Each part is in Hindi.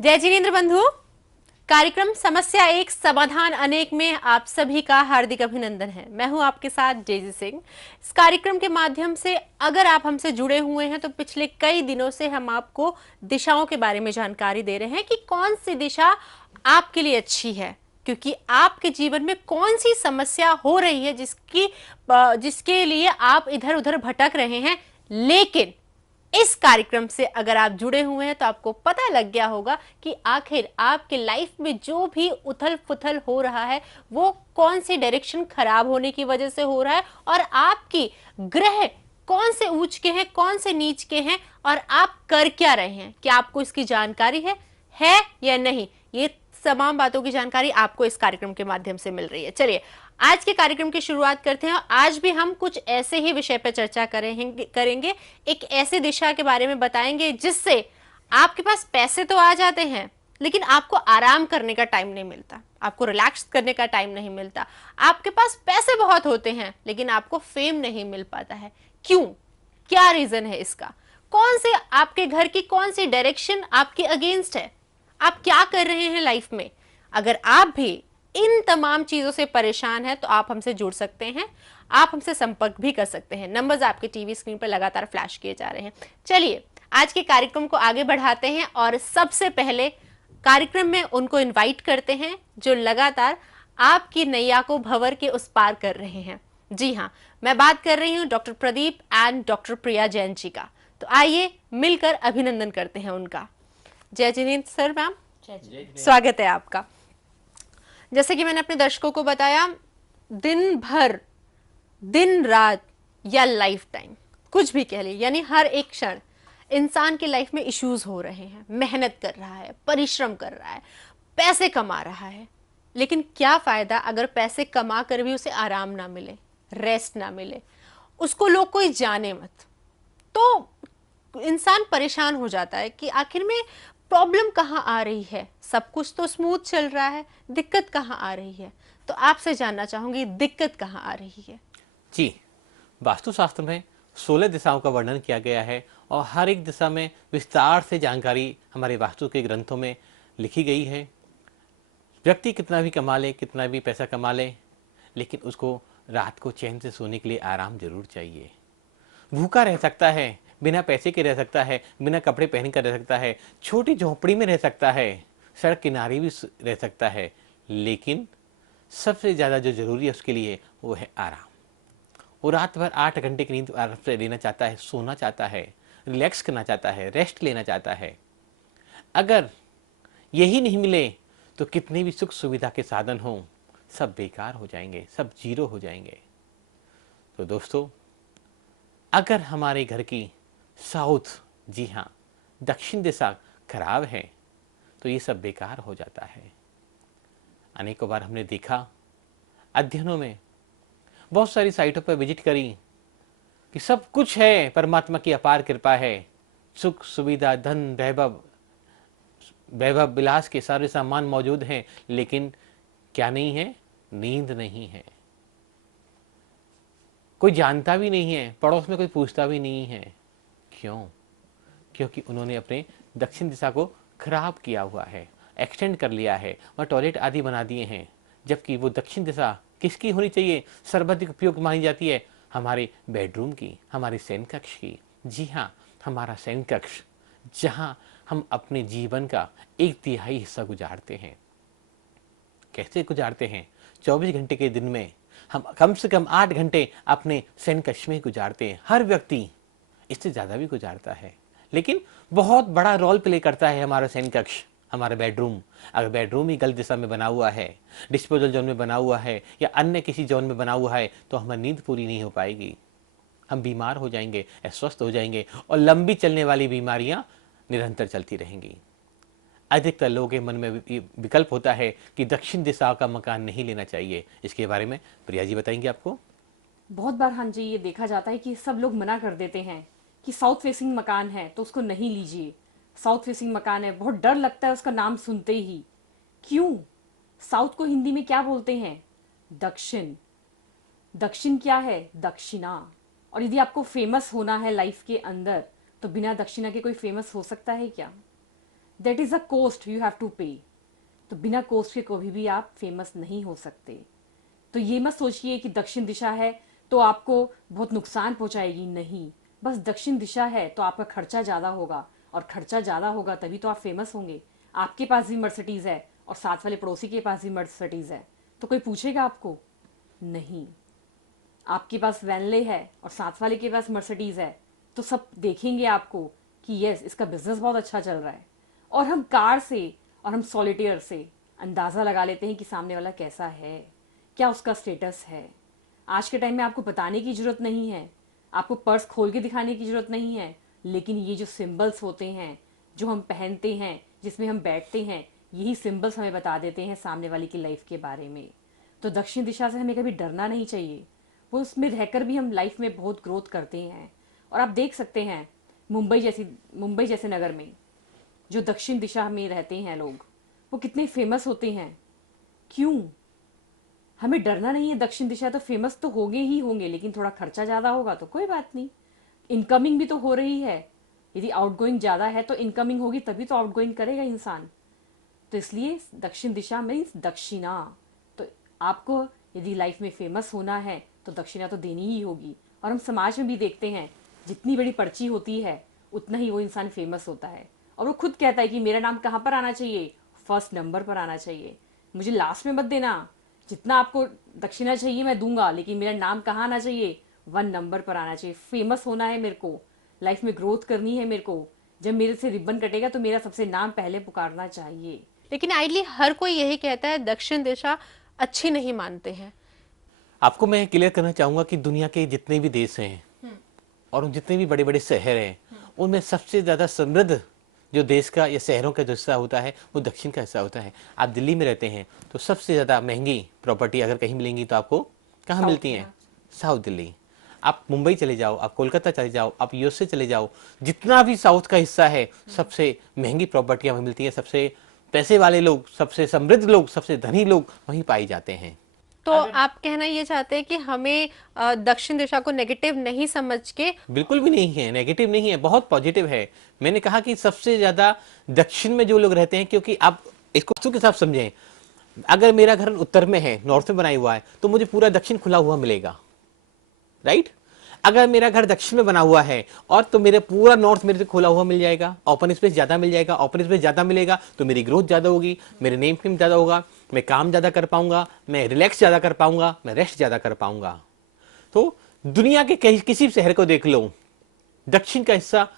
जय जिनेन्द्र बंधु। कार्यक्रम समस्या एक समाधान अनेक में आप सभी का हार्दिक अभिनंदन है। मैं हूं आपके साथ डेजी सिंह। इस कार्यक्रम के माध्यम से अगर आप हमसे जुड़े हुए हैं तो पिछले कई दिनों से हम आपको दिशाओं के बारे में जानकारी दे रहे हैं कि कौन सी दिशा आपके लिए अच्छी है, क्योंकि आपके जीवन में कौन सी समस्या हो रही है जिसके लिए आप इधर उधर भटक रहे हैं। लेकिन इस कार्यक्रम से अगर आप जुड़े हुए हैं तो आपको पता लग गया होगा कि आखिर आपके लाइफ में जो भी उथल पुथल हो रहा है वो कौन सी डायरेक्शन खराब होने की वजह से हो रहा है, और आपकी ग्रह कौन से ऊंच के हैं, कौन से नीच के हैं, और आप कर क्या रहे हैं। क्या आपको इसकी जानकारी है या नहीं? ये तमाम बातों की जानकारी आपको इस कार्यक्रम के माध्यम से मिल रही है। चलिए आज के कार्यक्रम की शुरुआत करते हैं। आज भी हम कुछ ऐसे ही विषय पर चर्चा करेंगे। एक ऐसी दिशा के बारे में बताएंगे जिससे आपके पास पैसे तो आ जाते हैं लेकिन आपको आराम करने का टाइम नहीं मिलता, आपको रिलैक्स करने का टाइम नहीं मिलता। आपके पास पैसे बहुत होते हैं लेकिन आपको फेम नहीं मिल पाता है। क्यों? क्या रीजन है इसका? कौन से आपके घर की कौन सी डायरेक्शन आपके अगेंस्ट है? आप क्या कर रहे हैं लाइफ में? अगर आप भी इन तमाम चीजों से परेशान हैं तो आप हमसे जुड़ सकते हैं, आप हमसे संपर्क भी कर सकते हैं। नंबर्स आपके टीवी स्क्रीन पर लगातार फ्लैश किए जा रहे हैं। चलिए आज के कार्यक्रम को आगे बढ़ाते हैं और सबसे पहले कार्यक्रम में उनको इनवाइट करते हैं जो लगातार आपकी नैया को भंवर के उस पार कर रहे हैं। जी हाँ, मैं बात कर रही हूँ डॉक्टर प्रदीप एंड डॉक्टर प्रिया जैन जी का। तो आइए मिलकर अभिनंदन करते हैं उनका। जय जिनेन्द्र सर, मैम स्वागत है आपका। जैसे कि मैंने अपने दर्शकों को बताया, दिन भर, दिन रात या लाइफ टाइम, कुछ भी कह लीजिए, यानी हर एक क्षण इंसान की लाइफ में इश्यूज हो रहे हैं। मेहनत कर रहा है, परिश्रम कर रहा है, पैसे कमा रहा है, लेकिन क्या फायदा अगर पैसे कमा कर भी उसे आराम ना मिले, रेस्ट ना मिले, उसको लोग कोई जाने मत। तो इंसान परेशान हो जाता है कि आखिर में प्रॉब्लम कहाँ आ रही है। सब कुछ तो स्मूथ चल रहा है, दिक्कत कहाँ आ रही है? तो आपसे जानना चाहूंगी दिक्कत कहाँ आ रही है। जी, वास्तुशास्त्र में 16 दिशाओं का वर्णन किया गया है और हर एक दिशा में विस्तार से जानकारी हमारे वास्तु के ग्रंथों में लिखी गई है। व्यक्ति कितना भी कमा ले, कितना भी पैसा कमा ले, लेकिन उसको रात को चैन से सोने के लिए आराम जरूर चाहिए। भूखा रह सकता है, बिना पैसे के रह सकता है, बिना कपड़े पहन कर रह सकता है, छोटी झोंपड़ी में रह सकता है, सड़क किनारे भी रह सकता है, लेकिन सबसे ज़्यादा जो जरूरी है उसके लिए वो है आराम। वो रात भर 8 घंटे की नींद आराम से लेना चाहता है, सोना चाहता है, रिलैक्स करना चाहता है, रेस्ट लेना चाहता है। अगर यही नहीं मिले तो कितने भी सुख सुविधा के साधन हों, सब बेकार हो जाएंगे, सब जीरो हो जाएंगे। तो दोस्तों, अगर हमारे घर की साउथ, जी हाँ दक्षिण दिशा खराब है तो ये सब बेकार हो जाता है। अनेकों बार हमने देखा, अध्ययनों में बहुत सारी साइटों पर विजिट करी कि सब कुछ है, परमात्मा की अपार कृपा है, सुख सुविधा, धन, वैभव विलास के सारे सामान मौजूद हैं, लेकिन क्या नहीं है? नींद नहीं है। कोई जानता भी नहीं है, पड़ोस में कोई पूछता भी नहीं है। क्यों? क्योंकि उन्होंने अपने दक्षिण दिशा को खराब किया हुआ है, एक्सटेंड कर लिया है और टॉयलेट आदि बना दिए हैं। जबकि वो दक्षिण दिशा किसकी होनी चाहिए? सर्वाधिक उपयोग मानी जाती है हमारे बेडरूम की, हमारे शयन कक्ष की। जी हाँ, हमारा शयन कक्ष, जहाँ हम अपने जीवन का 1/3 हिस्सा गुजारते हैं। कैसे गुजारते हैं? 24 घंटे के दिन में हम कम से कम 8 घंटे अपने शयन कक्ष में गुजारते हैं। हर व्यक्ति इससे ज़्यादा भी गुजारता है, लेकिन बहुत बड़ा रोल प्ले करता है हमारा शयन कक्ष, हमारा बेडरूम। अगर बेडरूम ही गलत दिशा में बना हुआ है, डिस्पोजल जोन में बना हुआ है या अन्य किसी जोन में बना हुआ है, तो हमारी नींद पूरी नहीं हो पाएगी। हम बीमार हो जाएंगे, अस्वस्थ हो जाएंगे और लंबी चलने वाली बीमारियां निरंतर चलती रहेंगी। अधिकतर लोगों के मन में विकल्प होता है कि दक्षिण दिशा का मकान नहीं लेना चाहिए। इसके बारे में प्रिया जी बताएंगे आपको। बहुत बार हाँ जी, ये देखा जाता है कि सब लोग मना कर देते हैं कि साउथ फेसिंग मकान है तो उसको नहीं लीजिए। साउथ फेसिंग मकान है, बहुत डर लगता है उसका नाम सुनते ही। क्यों? साउथ को हिंदी में क्या बोलते हैं? दक्षिण। दक्षिण क्या है? दक्षिणा। और यदि आपको फेमस होना है लाइफ के अंदर तो बिना दक्षिणा के कोई फेमस हो सकता है क्या? That is a cost you have to pay. तो बिना कोस्ट के कभी भी आप फेमस नहीं हो सकते। तो ये मत सोचिए कि दक्षिण दिशा है तो आपको बहुत नुकसान पहुंचाएगी, नहीं। बस दक्षिण दिशा है तो आपका खर्चा ज़्यादा होगा, और खर्चा ज़्यादा होगा तभी तो आप फेमस होंगे। आपके पास भी मर्सिडीज़ है और साथ वाले पड़ोसी के पास भी मर्सिडीज़ है, तो कोई पूछेगा आपको? नहीं। आपके पास वैनले है और साथ वाले के पास मर्सिडीज़ है, तो सब देखेंगे आपको कि यस, इसका बिजनेस बहुत अच्छा चल रहा है। और हम कार से और हम सॉलिटेयर से अंदाज़ा लगा लेते हैं कि सामने वाला कैसा है, क्या उसका स्टेटस है। आज के टाइम में आपको बताने की ज़रूरत नहीं है, आपको पर्स खोल के दिखाने की ज़रूरत नहीं है, लेकिन ये जो सिंबल्स होते हैं जो हम पहनते हैं, जिसमें हम बैठते हैं, यही सिंबल्स हमें बता देते हैं सामने वाले की लाइफ के बारे में। तो दक्षिण दिशा से हमें कभी डरना नहीं चाहिए। वो उसमें रहकर भी हम लाइफ में बहुत ग्रोथ करते हैं। और आप देख सकते हैं मुंबई जैसे नगर में जो दक्षिण दिशा में रहते हैं लोग, वो कितने फेमस होते हैं। क्यों? हमें डरना नहीं है। दक्षिण दिशा तो फेमस तो होंगे ही होंगे, लेकिन थोड़ा खर्चा ज़्यादा होगा तो कोई बात नहीं। इनकमिंग भी तो हो रही है। यदि आउटगोइंग ज़्यादा है तो इनकमिंग होगी, तभी तो आउटगोइंग करेगा इंसान। तो इसलिए दक्षिण दिशा मीन्स दक्षिणा। तो आपको यदि लाइफ में फेमस होना है तो दक्षिणा तो देनी ही होगी। और हम समाज में भी देखते हैं, जितनी बड़ी पर्ची होती है उतना ही वो इंसान फेमस होता है। और वो खुद कहता है कि मेरा नाम कहाँ पर आना चाहिए? फर्स्ट नंबर पर आना चाहिए, मुझे लास्ट में मत देना। जितना आपको दक्षिणा चाहिए मैं दूंगा, लेकिन मेरा नाम कहाँ आना चाहिए? 1 नंबर पर आना चाहिए। फेमस होना है मेरे को, लाइफ में ग्रोथ करनी है मेरे को। जब मेरे से रिबन कटेगा तो मेरा सबसे नाम पहले पुकारना चाहिए। लेकिन आइडली हर कोई यही कहता है दक्षिण दिशा अच्छी नहीं मानते हैं। आपको मैं क्लियर करना चाहूंगा कि दुनिया के जितने भी देश हैं और जितने भी बड़े बड़े शहर हैं, उनमें सबसे ज्यादा समृद्ध जो देश का या शहरों का जो हिस्सा होता है वो दक्षिण का हिस्सा होता है। आप दिल्ली में रहते हैं तो सबसे ज्यादा महंगी प्रॉपर्टी अगर कहीं मिलेंगी तो आपको कहाँ मिलती हैं? साउथ दिल्ली। आप मुंबई चले जाओ, आप कोलकाता चले जाओ, आप यूएसए चले जाओ, जितना भी साउथ का हिस्सा है सबसे महंगी प्रॉपर्टियां वहीं मिलती हैं। सबसे पैसे वाले लोग, सबसे समृद्ध लोग, सबसे धनी लोग वहीं पाए जाते हैं। तो आप कहना ये चाहते हैं कि हमें दक्षिण दिशा को नेगेटिव नहीं समझ के। बिल्कुल भी नहीं है, नेगेटिव नहीं है, बहुत पॉजिटिव है। मैंने कहा कि सबसे ज्यादा दक्षिण में जो लोग रहते हैं, क्योंकि आप इसको वस्तु के साथ समझें, अगर मेरा घर उत्तर में है, नॉर्थ में बनाया हुआ है, तो मुझे पूरा दक्षिण खुला हुआ मिलेगा, राइट। अगर मेरा घर दक्षिण में बना हुआ है और तो मेरा पूरा नॉर्थ मेरे से खुला हुआ मिल जाएगा, ओपन स्पेस ज्यादा मिल जाएगा। ओपन स्पेस ज्यादा मिलेगा तो मेरी ग्रोथ ज्यादा होगी, मेरे नेम फेम ज्यादा होगा, मैं काम ज्यादा कर पाऊंगा, मैं रिलैक्स ज्यादा कर पाऊंगा, मैं रेस्ट ज्यादा कर पाऊंगा। तो दुनिया के किसी भी शहर को देख लो, दक्षिण का हिस्सा,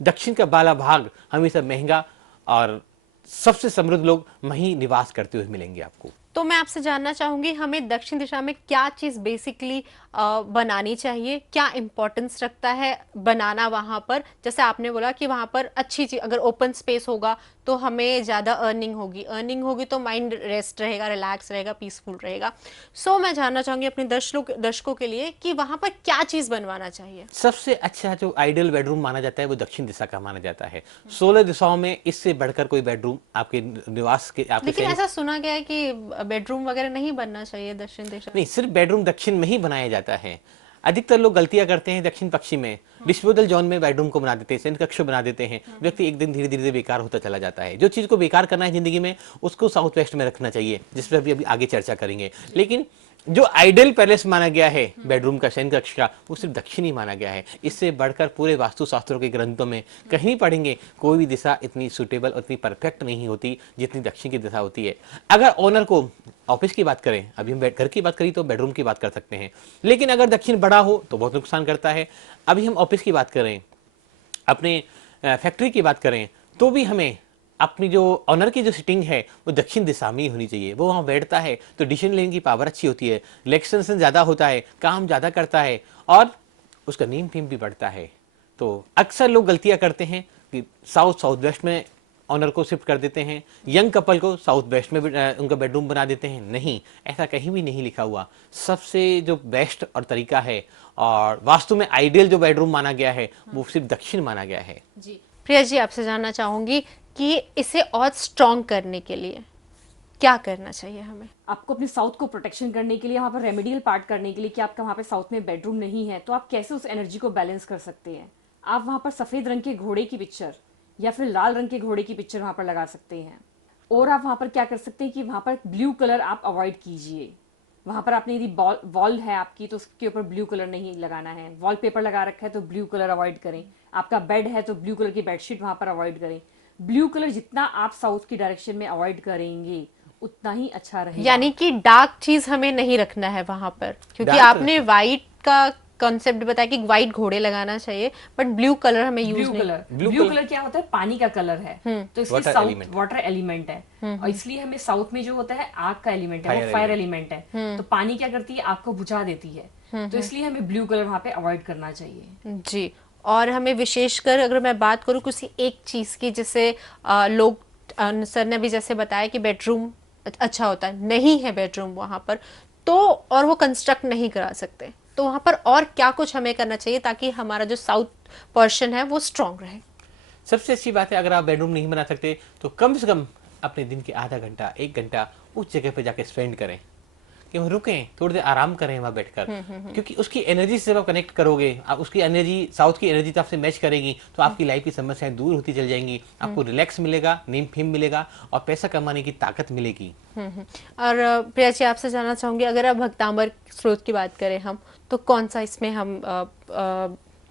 दक्षिण का बाला भाग हमेशा महंगा और सबसे समृद्ध लोग वहीं निवास करते हुए मिलेंगे आपको। तो मैं आपसे जानना चाहूंगी, हमें दक्षिण दिशा में क्या चीज बेसिकली बनानी चाहिए, क्या इंपॉर्टेंस रखता है बनाना वहां पर? जैसे आपने बोला कि वहां पर अच्छी चीज, अगर ओपन स्पेस होगा तो हमें ज्यादा अर्निंग होगी तो माइंड रेस्ट रहेगा, रिलैक्स रहेगा, पीसफुल रहेगा। सो मैं जानना चाहूंगी अपने दर्शकों के लिए कि वहां पर क्या चीज बनवाना चाहिए। सबसे अच्छा जो आइडियल बेडरूम माना जाता है वो दक्षिण दिशा का माना जाता है। 16 दिशाओं में इससे बढ़कर कोई बेडरूम आपके निवास के लेकिन ऐसा सुना गया है कि बेडरूम वगैरह नहीं बनना चाहिए दक्षिण दिशा। नहीं, सिर्फ बेडरूम दक्षिण में ही बनाया जाता है। अधिकतर लोग गलतियां करते हैं दक्षिण पश्चिम में, डिस्पोजल जोन में बेडरूम को बना देते हैं, शयन कक्ष बना देते हैं। व्यक्ति एक दिन धीरे धीरे बेकार होता चला जाता है। जो चीज को बेकार करना है जिंदगी में उसको साउथ वेस्ट में रखना चाहिए, जिस पर अभी आगे चर्चा करेंगे। लेकिन जो आइडियल पैलेस माना गया है बेडरूम का, शयन कक्ष का, वो सिर्फ दक्षिण ही माना गया है। इससे बढ़कर पूरे वास्तुशास्त्रों के ग्रंथों में कहीं पढ़ेंगे कोई भी दिशा इतनी सुटेबल, इतनी परफेक्ट नहीं होती जितनी दक्षिण की दिशा होती है। अगर ओनर को ऑफिस की बात करें, अभी हम घर की बात करी तो बेडरूम की बात कर सकते हैं, लेकिन अगर दक्षिण बड़ा हो तो बहुत नुकसान करता है। अभी हम ऑफिस की बात करें, अपने फैक्ट्री की बात करें, तो भी हमें अपनी जो ऑनर की जो सिटिंग है वो दक्षिण दिशा में ही होनी चाहिए। वो वहाँ बैठता है तो डिसीजन लेने की पावर अच्छी होती है, रिलैक्सेशन ज़्यादा होता है, काम ज़्यादा करता है और उसका नीम टीम भी बढ़ता है। तो अक्सर लोग गलतियाँ करते हैं कि साउथ वेस्ट में ऑनर को शिफ्ट कर देते हैं, यंग कपल को साउथ वेस्ट में उनका बेडरूम बना देते हैं। नहीं, ऐसा कहीं भी नहीं लिखा हुआ। सबसे जो बेस्ट और तरीका है और वास्तु में आइडियल जो बेडरूम माना गया है वो सिर्फ दक्षिण माना गया है। जी प्रिया जी, आपसे जानना चाहूंगी कि इसे और स्ट्रॉन्ग करने के लिए क्या करना चाहिए हमें? आपको अपने साउथ को प्रोटेक्शन करने के लिए, वहाँ पर रेमेडियल पार्ट करने के लिए कि आपका वहाँ पे साउथ में बेडरूम नहीं है, तो आप कैसे उस एनर्जी को बैलेंस कर सकते हैं? आप वहाँ पर सफ़ेद रंग के घोड़े की पिक्चर या फिर लाल रंग के घोड़े की पिक्चर वहां पर लगा सकते हैं। और आप वहां पर क्या कर सकते हैं कि वहां पर ब्लू कलर आप अवॉइड कीजिए। वहां पर आपने यदि वॉल है आपकी तो उसके ऊपर ब्लू कलर नहीं लगाना है। वॉलपेपर लगा रखा है तो ब्लू कलर अवॉइड करें। आपका बेड है तो ब्लू कलर की बेडशीट वहां पर अवॉइड करें। ब्लू कलर जितना आप साउथ की डायरेक्शन में अवॉइड करेंगे उतना ही अच्छा रहेगा। यानी कि डार्क चीज हमें नहीं रखना है वहां पर, क्योंकि Dark आपने रखना। वाइट का कॉन्सेप्ट बताया कि वाइट घोड़े लगाना चाहिए, बट ब्लू कलर हमें यूज ब्लू नहीं। Colour Blue blue color- colour क्या होता है? पानी का कलर है। तो इसलिए Water south element। Water element है। और इसलिए हमें साउथ में जो होता है आग का एलिमेंट है, Fire वो फायर एलिमेंट है। तो पानी क्या करती है? आग को बुझा देती है। तो इसलिए हमें ब्लू कलर वहां पे अवॉइड करना चाहिए। जी। और हमें विशेषकर अगर मैं बात करूं किसी एक चीज की, जैसे लोग सर ने भी जैसे बताया कि बेडरूम अच्छा होता है, नहीं है बेडरूम वहां पर, तो और वो कंस्ट्रक्ट नहीं करा सकते, तो वहां पर और क्या कुछ हमें करना चाहिए ताकि हमारा जो साउथ पोर्शन है वो स्ट्रांग रहे? सबसे अच्छी बात है, अगर आप बेडरूम नहीं बना सकते तो कम से कम अपने दिन के आधा घंटा 1 घंटा उस जगह पे जाके स्पेंड करें, कि वहाँ रुकें, थोड़ी देर आराम करें वहाँ बैठकर। क्योंकि उसकी एनर्जी से जब आप कनेक्ट करोगे, आप उसकी एनर्जी, साउथ की एनर्जी तो आपसे मैच करेगी, तो आपकी लाइफ की समस्याएं दूर होती चल जाएंगी, आपको रिलैक्स मिलेगा, नींद फिम मिलेगा और पैसा कमाने की ताकत मिलेगी। और प्रिया जी, आपसे जानना चाहूंगी, अगर आप भक्तांबर स्रोत की बात करें हम, तो कौन सा इसमें हम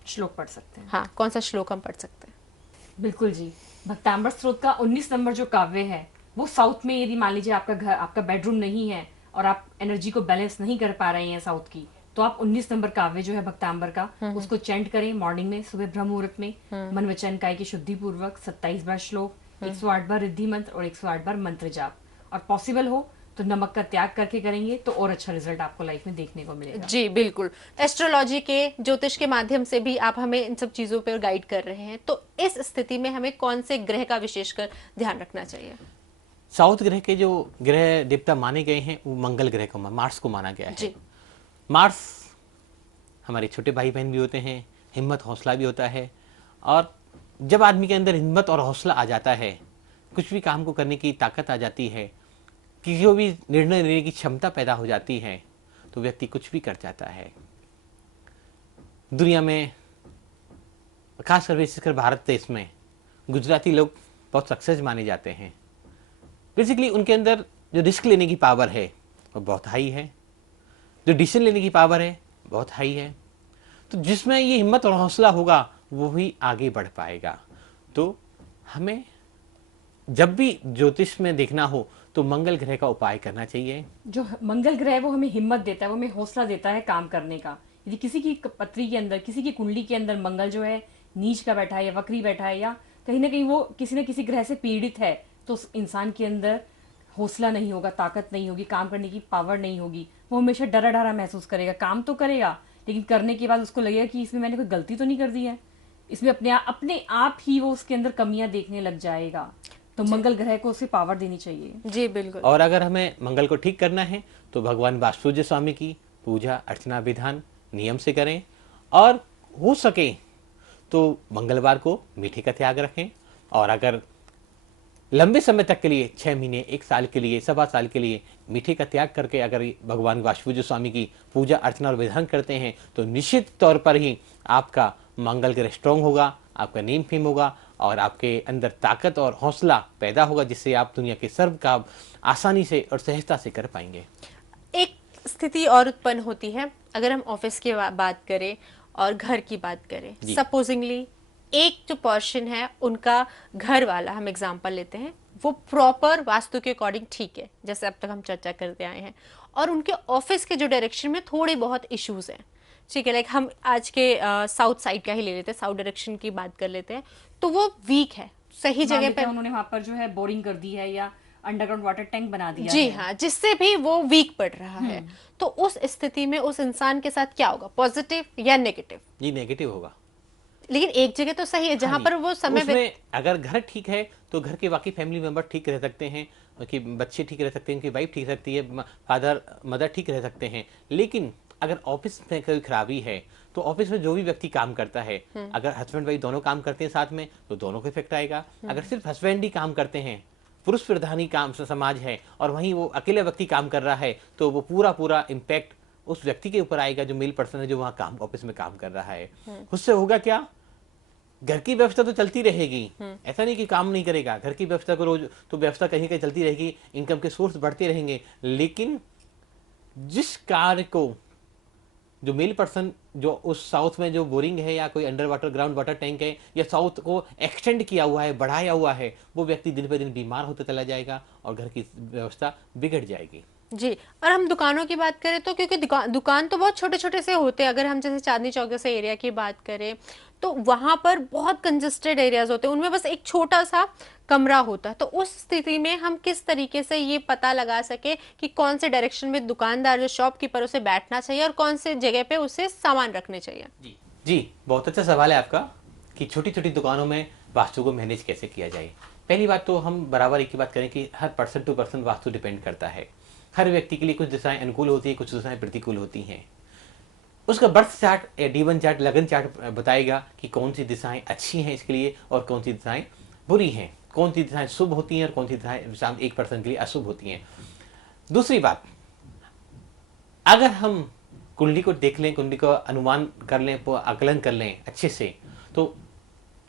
श्लोक पढ़ सकते हैं। हाँ, कौन सा श्लोक हम पढ़ सकते हैं? बिल्कुल जी। भक्तांबर स्रोत का 19 नंबर जो काव्य है, वो साउथ में यदि मान लीजिए आपका घर, आपका बेडरूम नहीं है और आप एनर्जी को बैलेंस नहीं कर पा रहे हैं साउथ की, तो आप 19 नंबर काव्य जो है भक्तांबर का, उसको चैंट करें मॉर्निंग में, सुबह ब्रह्म मुहूर्त में, मन वचन काय की शुद्धि पूर्वक 27 बार श्लोक, 108 बार रिद्धि मंत्र और 108 बार मंत्र जाप। और पॉसिबल हो तो नमक का त्याग करके करेंगे तो और अच्छा रिजल्ट आपको लाइफ में देखने को मिलेगा। जी बिल्कुल। एस्ट्रोलॉजी के, ज्योतिष के माध्यम से भी आप हमें इन सब चीजों पर गाइड कर रहे हैं, तो इस स्थिति में हमें कौन से ग्रह का विशेषकर ध्यान रखना चाहिए? साउथ ग्रह के जो ग्रह देवता माने गए हैं वो मंगल ग्रह को, मार्स को माना गया है। जी। मार्स हमारे छोटे भाई बहन भी होते हैं, हिम्मत हौसला भी होता है, और जब आदमी के अंदर हिम्मत और हौसला आ जाता है, कुछ भी काम को करने की ताकत आ जाती है, किसी को भी निर्णय लेने की क्षमता पैदा हो जाती है, तो व्यक्ति कुछ भी कर जाता है। दुनिया में, खासकर विशेषकर भारत देश में, गुजराती लोग बहुत सक्सेस माने जाते हैं। बेसिकली उनके अंदर जो रिस्क लेने की पावर है वो बहुत हाई है, जो डिसीजन लेने की पावर है बहुत हाई है। तो जिसमें ये हिम्मत और हौसला होगा वो ही आगे बढ़ पाएगा। तो हमें जब भी ज्योतिष में देखना हो तो मंगल ग्रह का उपाय करना चाहिए। जो मंगल ग्रह है वो हमें हिम्मत देता है, वो हमें हौसला देता है काम करने का। यदि किसी की पत्री के अंदर, किसी की कुंडली के अंदर मंगल जो है नीच का बैठा है या वक्री बैठा है, या कहीं ना कहीं वो किसी न किसी ग्रह से पीड़ित है, तो उस इंसान के अंदर हौसला नहीं होगा, ताकत नहीं होगी, काम करने की पावर नहीं होगी। वो हमेशा डरा डरा महसूस करेगा, काम तो करेगा लेकिन करने के बाद उसको लगेगा कि इसमें मैंने कोई गलती तो नहीं कर दी है, इसमें अपने आप ही वो उसके अंदर कमियां देखने लग जाएगा। तो मंगल ग्रह को उसे पावर देनी चाहिए। जी बिल्कुल। और अगर हमें मंगल को ठीक करना है तो भगवान वास्तुज्य स्वामी की पूजा अर्चना विधान नियम से करें, और हो सके तो मंगलवार को मीठे का त्याग रखें। और अगर लंबे समय तक के लिए, 6 महीने, 1 साल के लिए, 1.25 साल के लिए मीठे का त्याग करके अगर भगवान वास्तुज्य स्वामी की पूजा अर्चना और विधान करते हैं तो निश्चित तौर पर ही आपका मंगल ग्रह स्ट्रांग होगा, आपका नेम फेम होगा और आपके अंदर ताकत और हौसला पैदा होगा, जिससे आप दुनिया के सर्व काम आसानी से और सहजता से कर पाएंगे। एक स्थिति और उत्पन्न होती है, अगर हम ऑफिस की बात करें और घर की बात करें, सपोजिंगली एक जो पोर्शन है उनका घर वाला, हम एग्जांपल लेते हैं, वो प्रॉपर वास्तु के अकॉर्डिंग ठीक है, जैसे अब तक हम चर्चा करते आए हैं, और उनके ऑफिस के जो डायरेक्शन में थोड़े बहुत इश्यूज हैं, ठीक है, लाइक हम आज के साउथ साइड का ही ले लेते हैं, साउथ डायरेक्शन की बात कर लेते हैं, तो वो वीक है, सही जगह पे उन्होंने वहां पर जो है बोरिंग कर दी है या अंडरग्राउंड वाटर टैंक बना दिया जी है। हाँ, जिससे भी वो वीक पड़ रहा है, तो उस स्थिति में उस इंसान के साथ क्या होगा, पॉजिटिव या नेगेटिव? जी नेगेटिव होगा। लेकिन एक जगह तो सही है जहां पर वो समय उसमें अगर घर ठीक है तो घर के बाकी फैमिली मेंबर ठीक रह सकते हैं, उनके बच्चे ठीक रह सकते हैं, उनकी वाइफ ठीक रह सकती है, फादर मदर ठीक रह सकते हैं। लेकिन अगर ऑफिस में कोई खराबी है तो ऑफिस में जो भी व्यक्ति काम करता है, अगर हस्बैंड वाइफ दोनों काम करते हैं साथ में तो दोनों को इफेक्ट आएगा। अगर सिर्फ हस्बैंड ही काम करते हैं, पुरुष प्रधानी काम समाज है और वहीं वो अकेले व्यक्ति काम कर रहा है, तो वो पूरा इम्पैक्ट उस व्यक्ति के ऊपर आएगा जो मेल पर्सन है, जो वहाँ काम ऑफिस में काम कर रहा है। उससे होगा क्या, घर की व्यवस्था तो चलती रहेगी, ऐसा नहीं कि काम नहीं करेगा, घर की व्यवस्था को रोज तो व्यवस्था कहीं कहीं चलती रहेगी, इनकम के सोर्स बढ़ते रहेंगे, लेकिन जिस कार्य को जो मेल पर्सन जो उस साउथ में जो बोरिंग है या कोई under water ground water tank है या साउथ को एक्सटेंड किया हुआ है, बढ़ाया हुआ है, वो व्यक्ति दिन पे दिन बीमार होता चला जाएगा और घर की व्यवस्था बिगड़ जाएगी। जी। और हम दुकानों की बात करें तो क्योंकि दुकान तो बहुत छोटे छोटे से होते हैं, अगर हम जैसे चांदनी चौक जैसे एरिया की बात करें तो वहां पर बहुत कंजेस्टेड एरियाज होते हैं, उनमें बस एक छोटा सा कमरा होता है। तो उस स्थिति में हम किस तरीके से ये पता लगा सके कि कौन से डायरेक्शन में दुकानदार जो शॉपकीपर उसे बैठना चाहिए और कौन से जगह पे उसे सामान रखने चाहिए? जी, बहुत अच्छा सवाल है आपका कि छोटी छोटी दुकानों में वास्तु को मैनेज कैसे किया जाए। पहली बात तो हम बराबर एक ही बात करें कि हर पर्सन टू पर्सन वास्तु डिपेंड करता है। हर व्यक्ति के लिए कुछ दिशाएं अनुकूल होती है, कुछ दिशाएं प्रतिकूल होती हैं। उसका बर्थ चार्ट या D1 चार्ट, लगन चार्ट बताएगा कि कौन सी दिशाएं अच्छी हैं इसके लिए और कौन सी दिशाएं बुरी हैं, कौन सी दिशाएं शुभ होती हैं और कौन सी दिशाएं एक पर्सन के लिए अशुभ होती हैं। दूसरी बात, अगर हम कुंडली को देख लें, कुंडली का अनुमान कर लें, आकलन कर लें अच्छे से, तो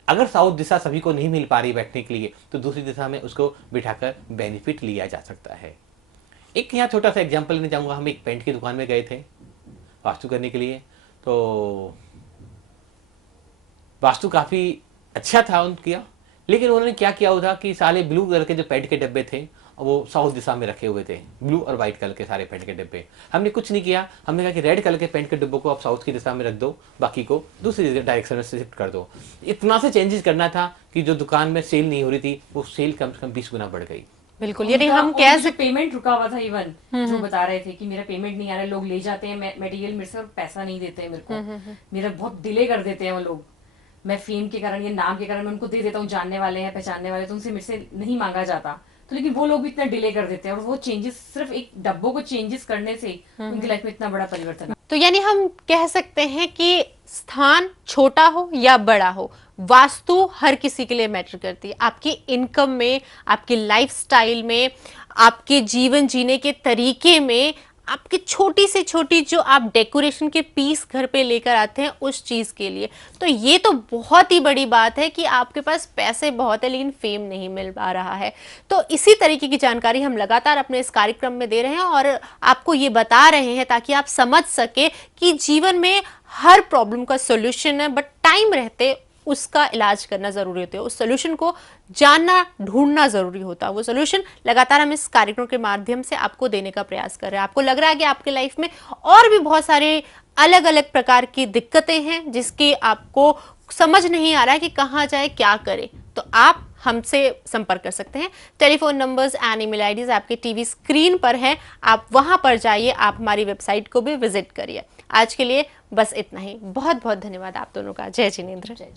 अगर साउथ दिशा सभी को नहीं मिल पा रही बैठने के लिए तो दूसरी दिशा में उसको बिठाकर बेनिफिट लिया जा सकता है। एक यहाँ छोटा सा एग्जांपल लेना चाहूँगा। हम एक पेंट की दुकान में गए थे वास्तु करने के लिए, तो वास्तु काफ़ी अच्छा था उनका, लेकिन उन्होंने क्या किया हुआ था कि सारे ब्लू कलर के जो पेंट के डब्बे थे वो साउथ दिशा में रखे हुए थे, ब्लू और व्हाइट कलर के सारे पेंट के डब्बे। हमने कुछ नहीं किया, हमने कहा कि रेड कलर के पेंट के डब्बों को आप साउथ की दिशा में रख दो, बाकी को दूसरी डायरेक्शन में शिफ्ट कर दो। इतना से चेंजेस करना था कि जो दुकान में सेल नहीं हो रही थी वो सेल कम से कम 20 गुना बढ़ गई। बिल्कुल, यानी हम कह सकते पेमेंट रुका हुआ था, इवन जो बता रहे थे कि मेरा पेमेंट नहीं आ रहा है, लोग ले जाते हैं मटेरियल मेरे से और पैसा नहीं देते हैं मेरे को, मेरा बहुत डिले कर देते हैं वो लोग। मैं फेम के कारण या नाम के कारण मैं उनको दे देता हूँ, जानने वाले हैं पहचानने वाले, तो उनसे मेरे से नहीं मांगा जाता, तो लेकिन वो लोग भी इतना डिले कर देते हैं और वो चेंजेस, सिर्फ एक डब्बों को चेंजेस करने से उनकी लाइफ में इतना बड़ा परिवर्तन। तो यानी हम कह सकते हैं कि स्थान छोटा हो या बड़ा हो, वास्तु हर किसी के लिए मैटर करती है। आपकी इनकम में, आपकी लाइफस्टाइल में, आपके जीवन जीने के तरीके में, आपकी छोटी से छोटी जो आप डेकोरेशन के पीस घर पे लेकर आते हैं उस चीज के लिए। तो ये तो बहुत ही बड़ी बात है कि आपके पास पैसे बहुत है लेकिन फेम नहीं मिल पा रहा है। तो इसी तरीके की जानकारी हम लगातार अपने इस कार्यक्रम में दे रहे हैं और आपको ये बता रहे हैं ताकि आप समझ सके कि जीवन में हर प्रॉब्लम का सोल्यूशन है, बट टाइम रहते उसका इलाज करना जरूरी होता है, उस सोल्यूशन को जानना, ढूंढना जरूरी होता है। वो सोल्यूशन लगातार हम इस कार्यक्रम के माध्यम से आपको देने का प्रयास कर रहे हैं। आपको लग रहा है कि आपके लाइफ में और भी बहुत सारे अलग अलग प्रकार की दिक्कतें हैं जिसकी आपको समझ नहीं आ रहा है कि कहाँ जाए, क्या करे, तो आप हमसे संपर्क कर सकते हैं। Telephone numbers and email IDs आपके टीवी स्क्रीन पर हैं, आप वहां पर जाइए, आप हमारी वेबसाइट को भी विजिट करिए। आज के लिए बस इतना ही। बहुत बहुत धन्यवाद आप दोनों का। जय जिनेंद्र। जय